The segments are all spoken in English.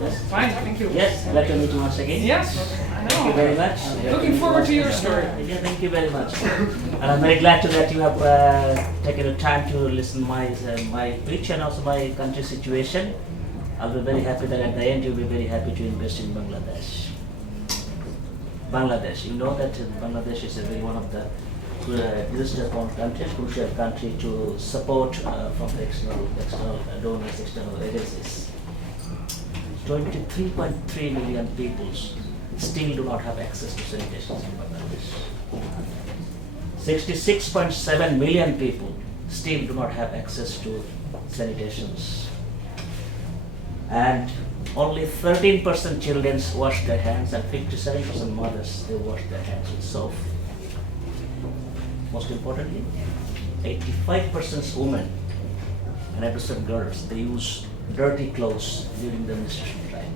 Yes. Fine, thank you. Yes, glad to meet you once again. Yes, I know. Thank you very much. Looking forward to your story. Yeah, thank you very much. And I'm very glad that you have taken the time to listen my pitch and also my country situation. I'll be very happy that at the end you'll be very happy to invest in Bangladesh. Bangladesh, you know that Bangladesh is one of the disaster-prone countries, crucial country to support from the external donors, external agencies. 23.3 million people still do not have access to sanitation in Bangladesh. 66.7 million people still do not have access to sanitations. And only 13% children wash their hands and 57% mothers, they wash their hands with soap. Most importantly, 85% women and 100% girls, they use dirty clothes during the menstruation time.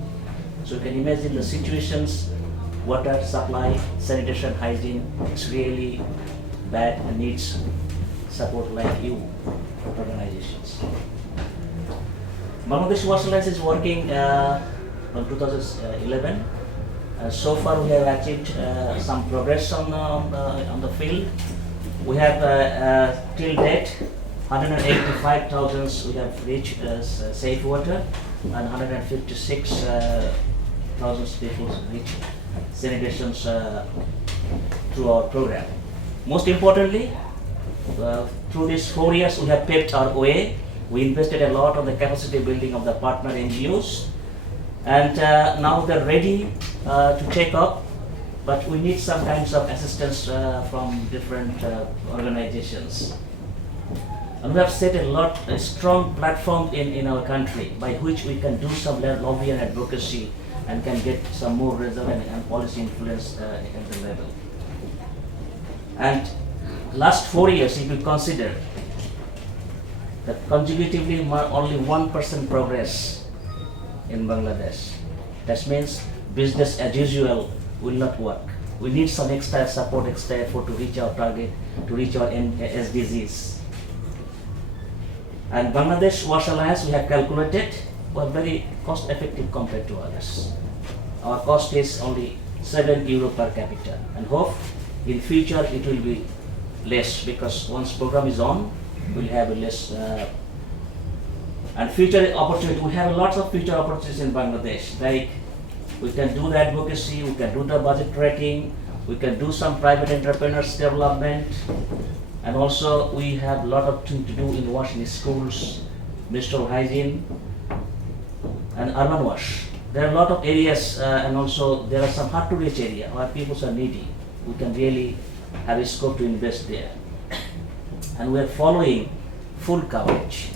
So you can imagine the situations, water supply, sanitation, hygiene, it's really bad and needs support like you organizations. Bangladesh Wash Alliance is working from 2011. So far we have achieved some progress on the field. We have till date 185,000 we have reached safe water and 156,000 people reach sanitations through our program. Most importantly, through these 4 years we have paved our way. We invested a lot on the capacity building of the partner NGOs, and now they're ready to take up, but we need some kinds of assistance from different organizations. And we have set a strong platform in our country by which we can do some lobby and advocacy and can get some more result and policy influence at the level. And last 4 years, if you consider that consecutively only 1% progress in Bangladesh, that means business as usual will not work. We need some extra support, extra effort to reach our target, to reach our SDGs. And Bangladesh Wash Alliance, we have calculated, were very cost effective compared to others. Our cost is only €7 per capita, and hope in future it will be less, because once program is on, we'll have a less and future opportunity. We have lots of future opportunities in Bangladesh. Like we can do the advocacy, we can do the budget tracking, we can do some private entrepreneurs development, and also we have a lot of things to do in washing schools, menstrual hygiene, and urban wash. There are a lot of areas, and also there are some hard to reach area where people are needy. We can really have a scope to invest there. And we are following full coverage.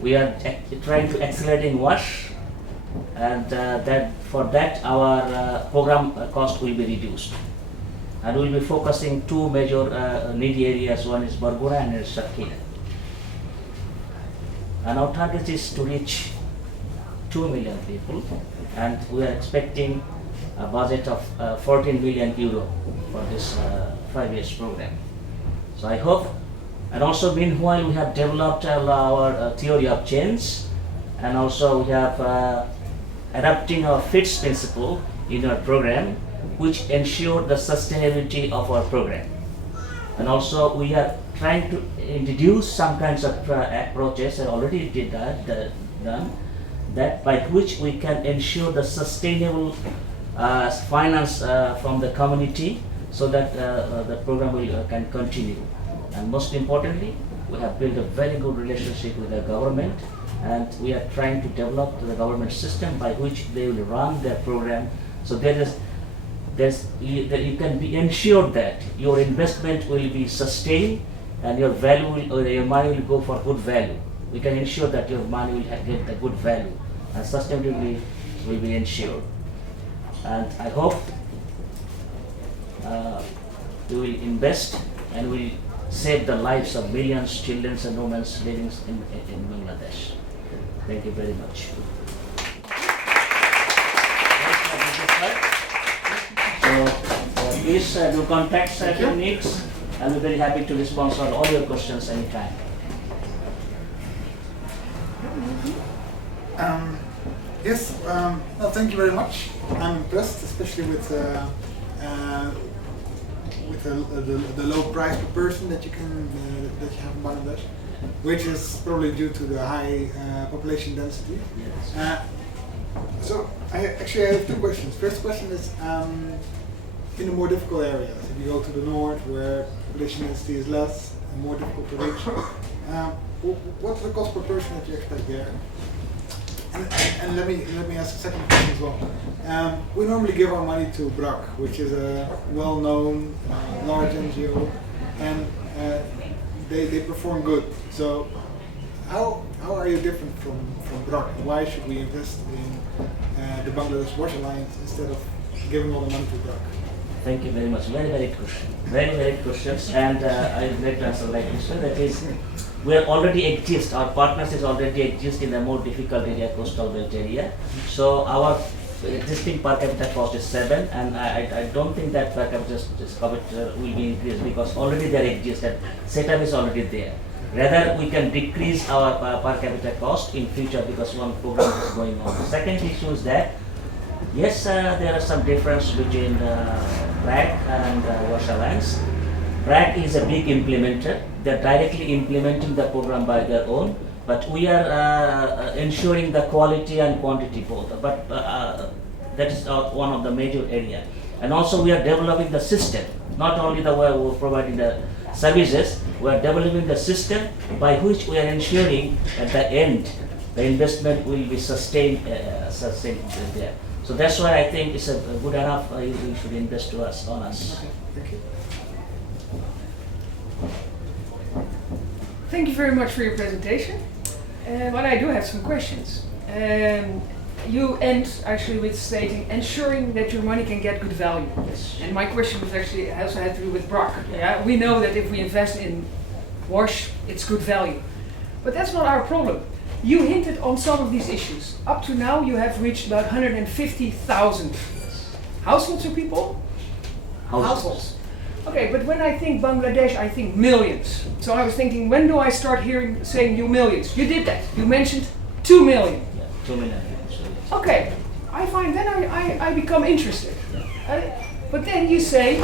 We are trying to accelerate in wash, and for that our program cost will be reduced. And we will be focusing two major needy areas. One is Bargura and Scheveningen. And our target is to reach 2 million people, and we are expecting a budget of €14 billion for this 5 years program. So I hope, and also meanwhile we have developed our theory of change, and also we have adapting our FITS principle in our program, which ensure the sustainability of our program. And also we are trying to introduce some kinds of approaches, and already did done that, by which we can ensure the sustainable finance from the community, so that the program can continue. And most importantly, we have built a very good relationship with the government, and we are trying to develop the government system by which they will run their program. So you can be ensured that your investment will be sustained and your your money will go for good value. We can ensure that your money will get the good value, and sustainability will be ensured. And I hope we will invest and we will save the lives of millions of children and women living in Bangladesh. Thank you very much. So please do contact if you need. I'll be very happy to respond to all your questions anytime. Yes, no, thank you very much. I'm impressed, especially with the low price per person that you can that you have in Bangladesh, which is probably due to the high population density. Yes. So I have two questions. First question is in the more difficult areas. If you go to the north where population density is less and more difficult to reach, what's the cost per person that you expect there? And let me ask a second question as well. We normally give our money to BRAC, which is a well-known large NGO, and they perform good. So how are you different from BRAC? Why should we invest in the Bangladesh Wash Alliance instead of giving all the money to BRAC? Thank you very much. Very valid question. Very valid questions, and I would like to answer like this one. That is, we are already exist. Our partners is already exist in the more difficult area, coastal belt area. So our existing per capita cost is 7, and I don't think that per capita will be increased because already there exists. That setup is already there. Rather, we can decrease our per capita cost in future because one program is going on. Second issue is that yes, there are some difference between BRAC and Wash Alliance. BRAC is a big implementer. They're directly implementing the program by their own, but we are ensuring the quality and quantity both. But that is one of the major area. And also we are developing the system, not only the way we're providing the services, we are developing the system by which we are ensuring at the end the investment will be sustained there. So that's why I think it's a good enough you should invest to us on us. Okay, thank you. Thank you very much for your presentation. But I do have some questions. You end actually with stating ensuring that your money can get good value. Yes. And my question was actually also had to do with BRAC. Yeah, we know that if we invest in wash, it's good value. But that's not our problem. You hinted on some of these issues. Up to now, you have reached about 150,000 households or people? Households. Okay, but when I think Bangladesh, I think millions. So I was thinking, when do I start saying you millions? You did that. You mentioned 2 million. Yeah, 2 million. Okay, I find then I become interested. But then you say,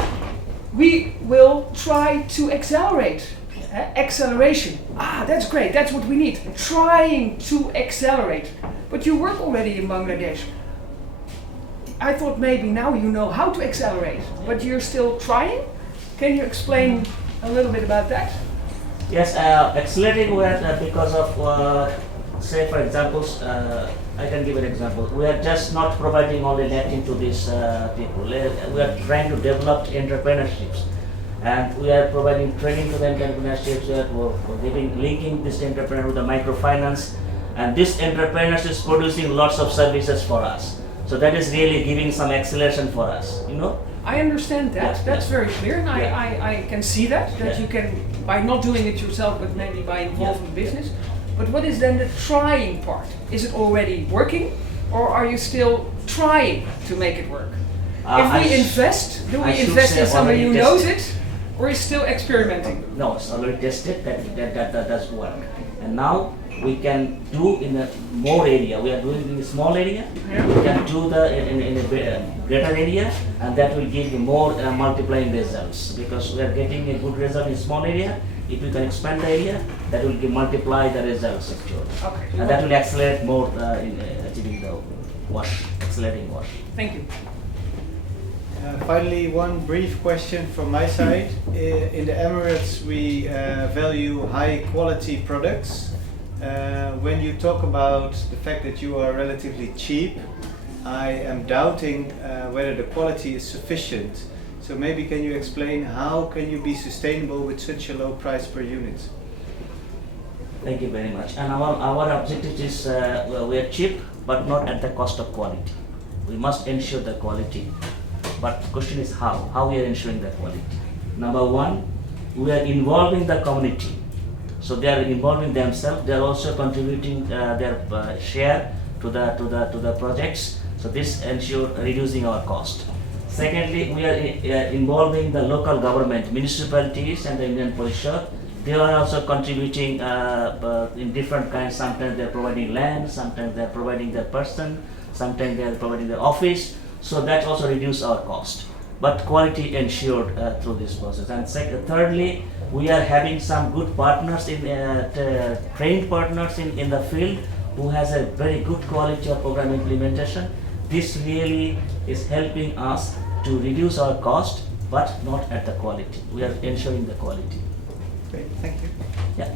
we will try to accelerate. Acceleration. Ah, that's great. That's what we need. Trying to accelerate. But you work already in Bangladesh. I thought maybe now you know how to accelerate, but you're still trying? Can you explain a little bit about that? Yes, accelerating because of, say for example, I can give an example. We are just not providing only netting to these people. We are trying to develop entrepreneurships. And we are providing training to the entrepreneurships. We're linking this entrepreneur with the microfinance, and this entrepreneurs is producing lots of services for us. So that is really giving some acceleration for us. You know. I understand that. Yeah, that's yeah. very clear, and Yeah. I can see that Yeah. you can by not doing it yourself, but maybe by involving business. But what is then the trying part? Is it already working, or are you still trying to make it work? If we invest, do we invest in somebody who knows it? Or is still experimenting? No, it's already tested. That does work. And now we can do in a more area. We are doing in a small area. Yeah. We can do in a greater area, and that will give you more multiplying results. Because we are getting a good result in small area. If we can expand the area, that will multiply the results actually. Okay. And that will accelerate more in achieving the accelerating wash. Thank you. Finally, one brief question from my side. In the Emirates, we value high quality products. When you talk about the fact that you are relatively cheap, I am doubting whether the quality is sufficient. So maybe can you explain how can you be sustainable with such a low price per unit? Thank you very much. And our objective is we are cheap, but not at the cost of quality. We must ensure the quality. But the question is how? How we are ensuring the quality? Number one, we are involving the community. So they are involving themselves. They are also contributing their share to the projects. So this ensures reducing our cost. Secondly, we are involving the local government, municipalities, and the Indian Police They are also contributing in different kinds. Sometimes they are providing land, sometimes they are providing their person, sometimes they are providing their office. So that also reduce our cost. But quality ensured through this process. And thirdly, we are having some good partners trained partners in the field who has a very good quality of program implementation. This really is helping us to reduce our cost, but not at the quality. We are ensuring the quality. Great, thank you. Yeah.